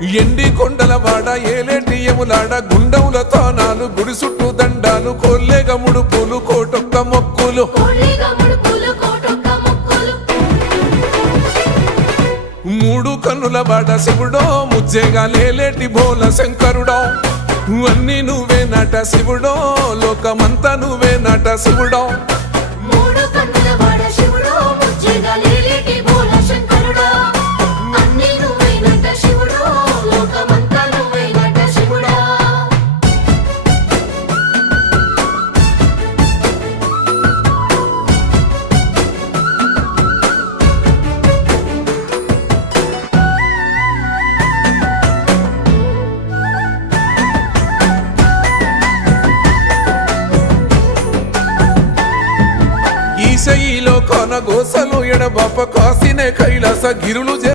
ఎండి కొండల వాడ ఏలేటి యములాడ గుండముల తానాలు గుడి చుట్టూ దండాలు కొల్లేగ ముడుపులు కోటొక్క మొక్కులు మూడు కన్నుల వాడ శివుడో ముజ్జేగా లేలేటి భోల శంకరుడో అన్ని నువ్వే నట శివుడో లోకమంతా నువ్వే నట శివుడో ఈశయిలో కొన గోసలు ఎడబాప కాసినే కైలాస గిరులు